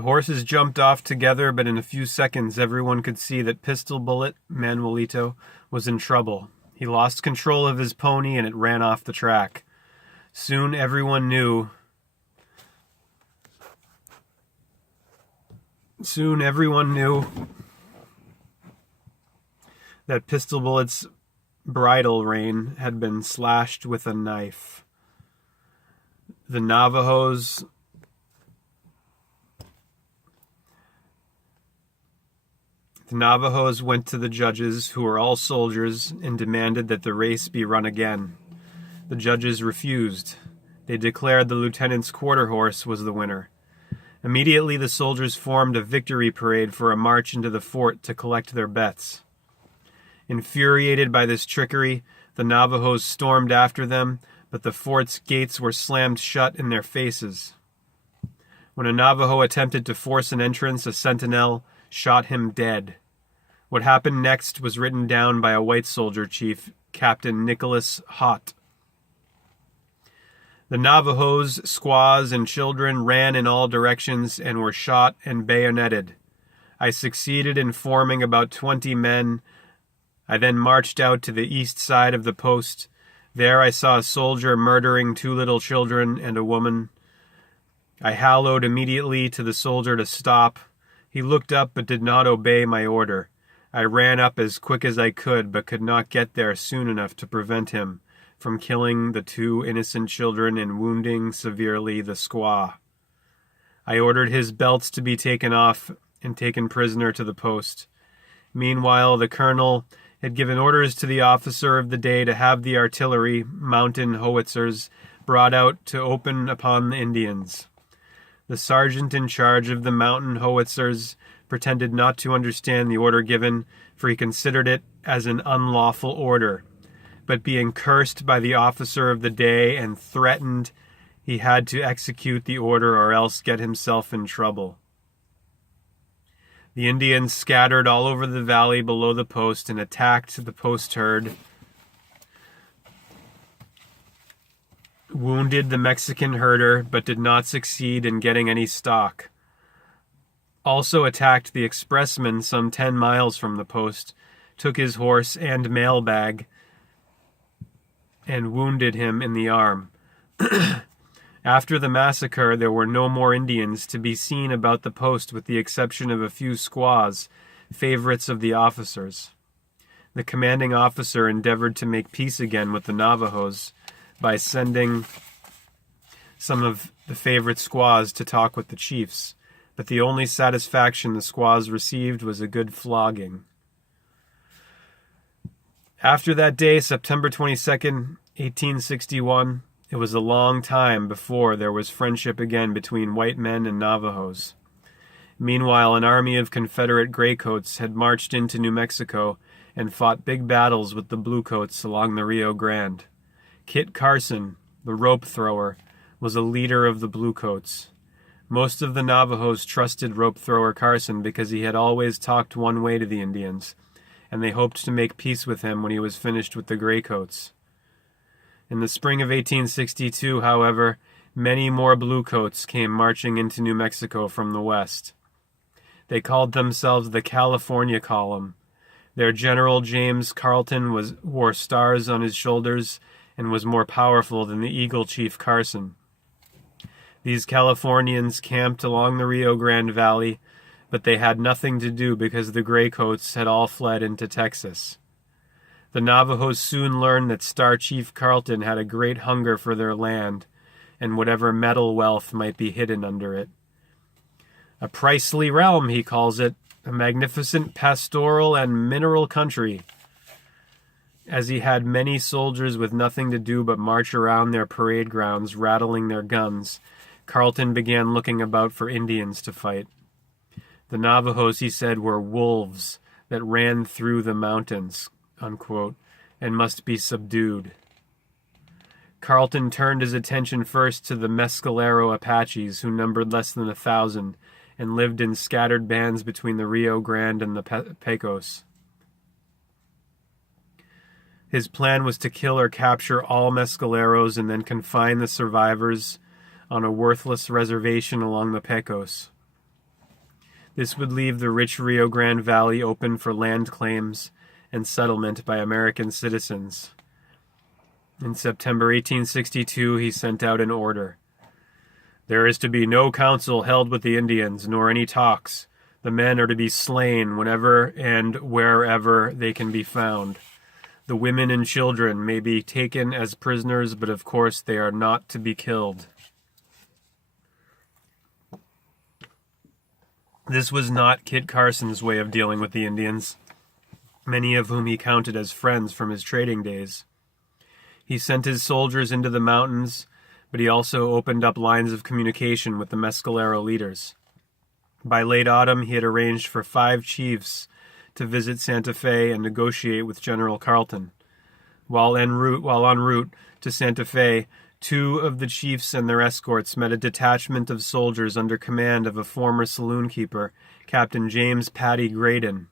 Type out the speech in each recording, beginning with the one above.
The horses jumped off together, but in a few seconds everyone could see that Pistol Bullet, Manuelito, was in trouble. He lost control of his pony and it ran off the track. Soon everyone knew that Pistol Bullet's bridle rein had been slashed with a knife. The Navajos went to the judges, who were all soldiers, and demanded that the race be run again. The judges refused. They declared the lieutenant's quarter horse was the winner. Immediately the soldiers formed a victory parade for a march into the fort to collect their bets. Infuriated by this trickery, the Navajos stormed after them, but the fort's gates were slammed shut in their faces. When a Navajo attempted to force an entrance, a sentinel shot him dead. What happened next was written down by a white soldier chief, Captain Nicholas Hott. The Navajos, squaws, and children ran in all directions and were shot and bayoneted. I succeeded in forming about 20 men. I then marched out to the east side of the post. There I saw a soldier murdering 2 little children and a woman. I hallooed immediately to the soldier to stop. He looked up but did not obey my order. I ran up as quick as I could, but could not get there soon enough to prevent him from killing the 2 innocent children and wounding severely the squaw. I ordered his belts to be taken off and taken prisoner to the post. Meanwhile, the colonel had given orders to the officer of the day to have the artillery, mountain howitzers, brought out to open upon the Indians. The sergeant in charge of the mountain howitzers pretended not to understand the order given, for he considered it as an unlawful order. But being cursed by the officer of the day and threatened, he had to execute the order or else get himself in trouble. The Indians scattered all over the valley below the post and attacked the post herd, wounded the Mexican herder, but did not succeed in getting any stock. Also attacked the expressman some 10 miles from the post, took his horse and mail bag, and wounded him in the arm. After the massacre, there were no more Indians to be seen about the post with the exception of a few squaws, favorites of the officers. The commanding officer endeavored to make peace again with the Navajos by sending some of the favorite squaws to talk with the chiefs, but the only satisfaction the squaws received was a good flogging. After that day, September 22nd, 1861, it was a long time before there was friendship again between white men and Navajos. Meanwhile, an army of Confederate graycoats had marched into New Mexico and fought big battles with the bluecoats along the Rio Grande. Kit Carson, the rope thrower, was a leader of the bluecoats. Most of the Navajos trusted rope thrower Carson because he had always talked one way to the Indians, and they hoped to make peace with him when he was finished with the graycoats. In the spring of 1862, however, many more bluecoats came marching into New Mexico from the west. They called themselves the California Column. Their general, James Carleton, wore stars on his shoulders and was more powerful than the Eagle Chief Carson. These Californians camped along the Rio Grande Valley, but they had nothing to do because the graycoats had all fled into Texas. The Navajos soon learned that Star Chief Carleton had a great hunger for their land and whatever metal wealth might be hidden under it. A pricely realm, he calls it, a magnificent pastoral and mineral country. As he had many soldiers with nothing to do but march around their parade grounds, rattling their guns, Carleton began looking about for Indians to fight. The Navajos, he said, were wolves that ran through the mountains, unquote, and must be subdued. Carleton turned his attention first to the Mescalero Apaches, who numbered less than 1,000 and lived in scattered bands between the Rio Grande and the Pecos. His plan was to kill or capture all Mescaleros and then confine the survivors on a worthless reservation along the Pecos. This would leave the rich Rio Grande Valley open for land claims and settlement by American citizens. In September 1862, he sent out an order. There is to be no council held with the Indians, nor any talks. The men are to be slain whenever and wherever they can be found. The women and children may be taken as prisoners, but of course they are not to be killed. This was not Kit Carson's way of dealing with the Indians, many of whom he counted as friends from his trading days. He sent his soldiers into the mountains, but he also opened up lines of communication with the Mescalero leaders. By late autumn, he had arranged for 5 chiefs to visit Santa Fe and negotiate with General Carleton. While en route to Santa Fe, 2 of the chiefs and their escorts met a detachment of soldiers under command of a former saloon keeper, Captain James Paddy Graydon.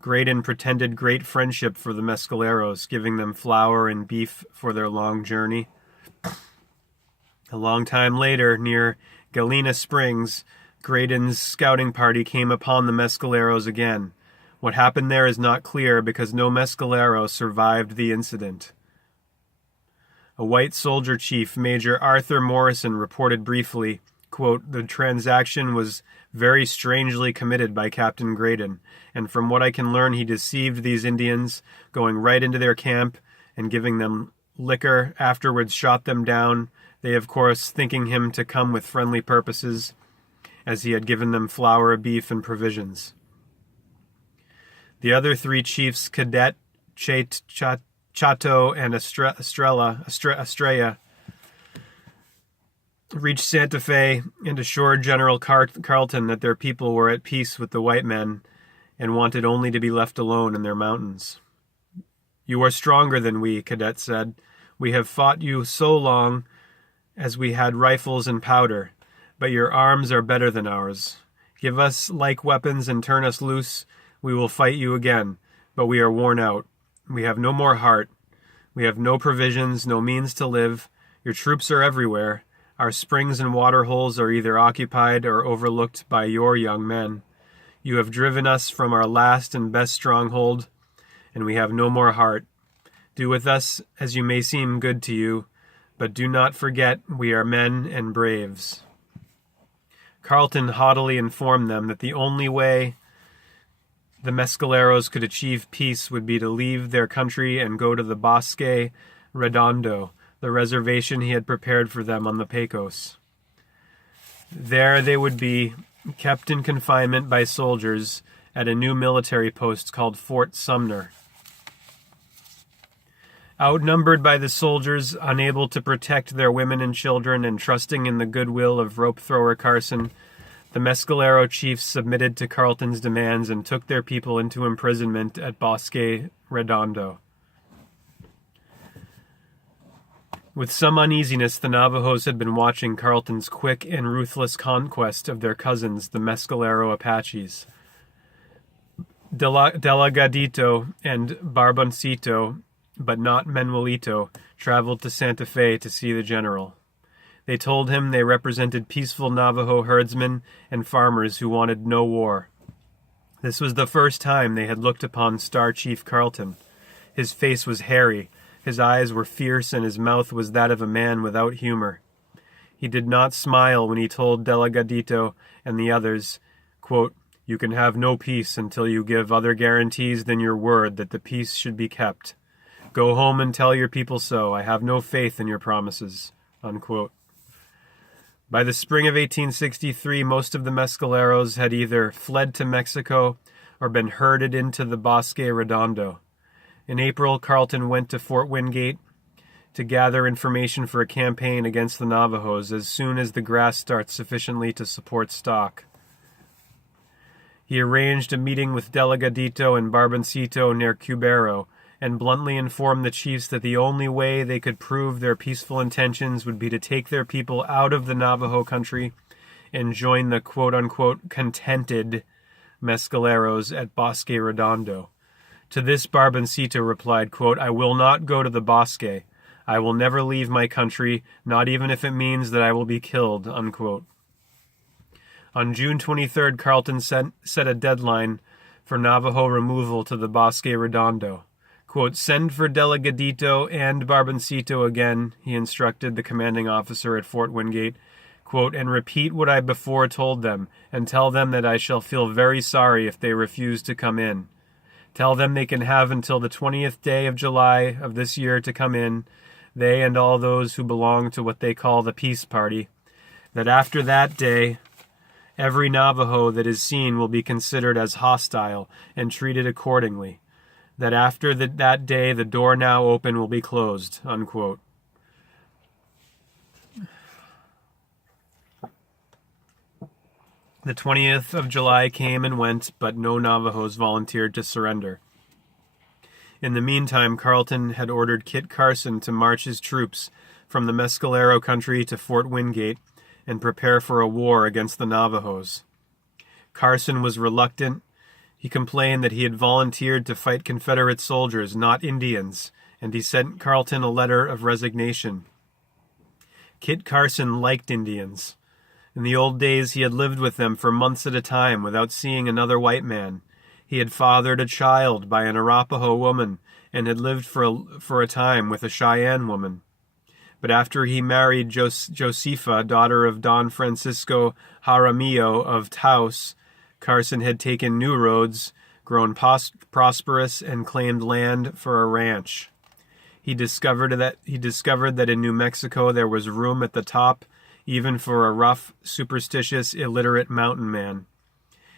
Graydon pretended great friendship for the Mescaleros, giving them flour and beef for their long journey. A long time later, near Galena Springs, Graydon's scouting party came upon the Mescaleros again. What happened there is not clear because no Mescalero survived the incident. A white soldier chief, Major Arthur Morrison, reported briefly, quote, "The transaction was very strangely committed by Captain Graydon, and from what I can learn he deceived these Indians, going right into their camp and giving them liquor, afterwards shot them down, they of course thinking him to come with friendly purposes, as he had given them flour, beef, and provisions." The other 3 chiefs, Cadet, Chato, and Estrella, reached Santa Fe and assured General Carleton that their people were at peace with the white men and wanted only to be left alone in their mountains. "You are stronger than we," Cadet said. "We have fought you so long as we had rifles and powder, but your arms are better than ours. Give us like weapons and turn us loose. We will fight you again, but we are worn out. We have no more heart. We have no provisions, no means to live. Your troops are everywhere. Our springs and water holes are either occupied or overlooked by your young men. You have driven us from our last and best stronghold, and we have no more heart. Do with us as you may seem good to you, but do not forget we are men and braves." Carleton haughtily informed them that the only way the Mescaleros could achieve peace would be to leave their country and go to the Bosque Redondo, the reservation he had prepared for them on the Pecos. There they would be kept in confinement by soldiers at a new military post called Fort Sumner. Outnumbered by the soldiers, unable to protect their women and children, and trusting in the goodwill of rope-thrower Carson, the Mescalero chiefs submitted to Carleton's demands and took their people into imprisonment at Bosque Redondo. With some uneasiness, the Navajos had been watching Carleton's quick and ruthless conquest of their cousins, the Mescalero Apaches. Delagadito and Barboncito, but not Manuelito, traveled to Santa Fe to see the general. They told him they represented peaceful Navajo herdsmen and farmers who wanted no war. This was the first time they had looked upon Star Chief Carleton. His face was hairy, his eyes were fierce, and his mouth was that of a man without humor. He did not smile when he told Delagadito and the others, quote, "You can have no peace until you give other guarantees than your word that the peace should be kept. Go home and tell your people so. I have no faith in your promises," unquote. By the spring of 1863, most of the Mescaleros had either fled to Mexico or been herded into the Bosque Redondo. In April, Carleton went to Fort Wingate to gather information for a campaign against the Navajos as soon as the grass starts sufficiently to support stock. He arranged a meeting with Delagadito and Barboncito near Cubero, and bluntly informed the chiefs that the only way they could prove their peaceful intentions would be to take their people out of the Navajo country and join the quote-unquote contented Mescaleros at Bosque Redondo. To this Barboncito replied, quote, "I will not go to the Bosque. I will never leave my country, not even if it means that I will be killed," unquote. On June 23rd, Carleton set a deadline for Navajo removal to the Bosque Redondo. Quote, "Send for Delegadito and Barboncito again," he instructed the commanding officer at Fort Wingate, quote, "and repeat what I before told them, and tell them that I shall feel very sorry if they refuse to come in. Tell them they can have until the 20th day of July of this year to come in, they and all those who belong to what they call the Peace Party, that after that day, every Navajo that is seen will be considered as hostile and treated accordingly. That after that day, the door now open will be closed," unquote. The 20th of July came and went, but no Navajos volunteered to surrender. In the meantime, Carleton had ordered Kit Carson to march his troops from the Mescalero country to Fort Wingate and prepare for a war against the Navajos. Carson was reluctant. He complained that he had volunteered to fight Confederate soldiers, not Indians, and he sent Carleton a letter of resignation. Kit Carson liked Indians. In the old days, he had lived with them for months at a time without seeing another white man. He had fathered a child by an Arapaho woman and had lived for a time with a Cheyenne woman. But after he married Josefa, daughter of Don Francisco Jaramillo of Taos, Carson had taken new roads, grown prosperous, and claimed land for a ranch. He discovered that in New Mexico there was room at the top, even for a rough, superstitious, illiterate mountain man.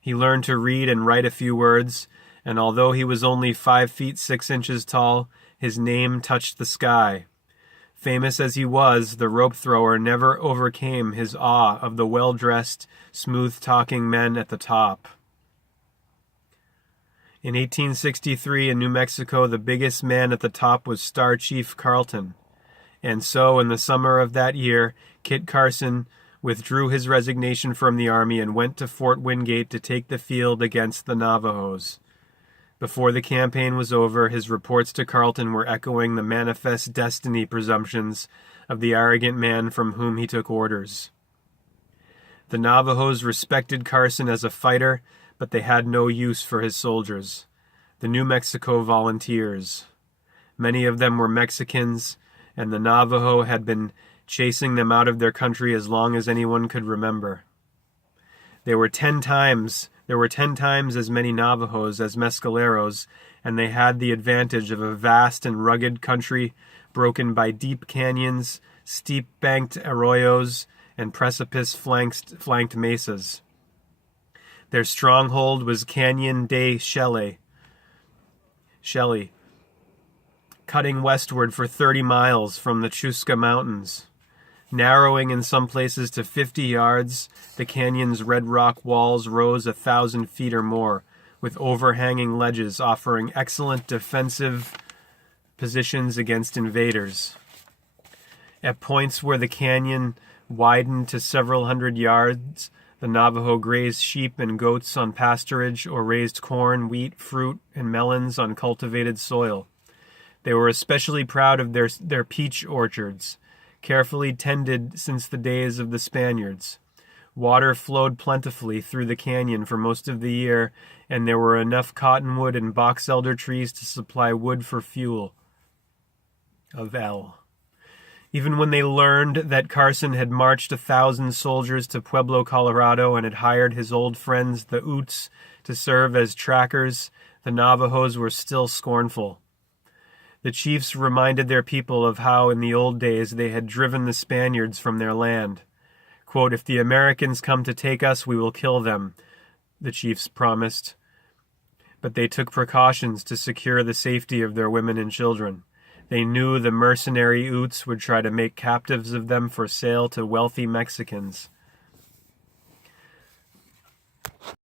He learned to read and write a few words, and although he was only 5 feet 6 inches tall, his name touched the sky. Famous as he was, the rope thrower never overcame his awe of the well-dressed, smooth-talking men at the top. In 1863, in New Mexico, the biggest man at the top was Star Chief Carleton. And so, in the summer of that year, Kit Carson withdrew his resignation from the army and went to Fort Wingate to take the field against the Navajos. Before the campaign was over, his reports to Carleton were echoing the manifest destiny presumptions of the arrogant man from whom he took orders. The Navajos respected Carson as a fighter, but they had no use for his soldiers, the New Mexico Volunteers. Many of them were Mexicans, and the Navajo had been chasing them out of their country as long as anyone could remember. There were 10 times as many Navajos as Mescaleros, and they had the advantage of a vast and rugged country broken by deep canyons, steep-banked arroyos, and precipice-flanked mesas. Their stronghold was Canyon de Shelley, cutting westward for 30 miles from the Chusca Mountains. Narrowing in some places to 50 yards, the canyon's red rock walls rose 1,000 feet or more, with overhanging ledges offering excellent defensive positions against invaders. At points where the canyon widened to several hundred yards, the Navajo grazed sheep and goats on pasturage or raised corn, wheat, fruit, and melons on cultivated soil. They were especially proud of their peach orchards, carefully tended since the days of the Spaniards. Water flowed plentifully through the canyon for most of the year, and there were enough cottonwood and box elder trees to supply wood for fuel. Even when they learned that Carson had marched 1,000 soldiers to Pueblo, Colorado, and had hired his old friends, the Utes, to serve as trackers, the Navajos were still scornful. The chiefs reminded their people of how in the old days they had driven the Spaniards from their land. Quote, "If the Americans come to take us, we will kill them," the chiefs promised. But they took precautions to secure the safety of their women and children. They knew the mercenary Utes would try to make captives of them for sale to wealthy Mexicans.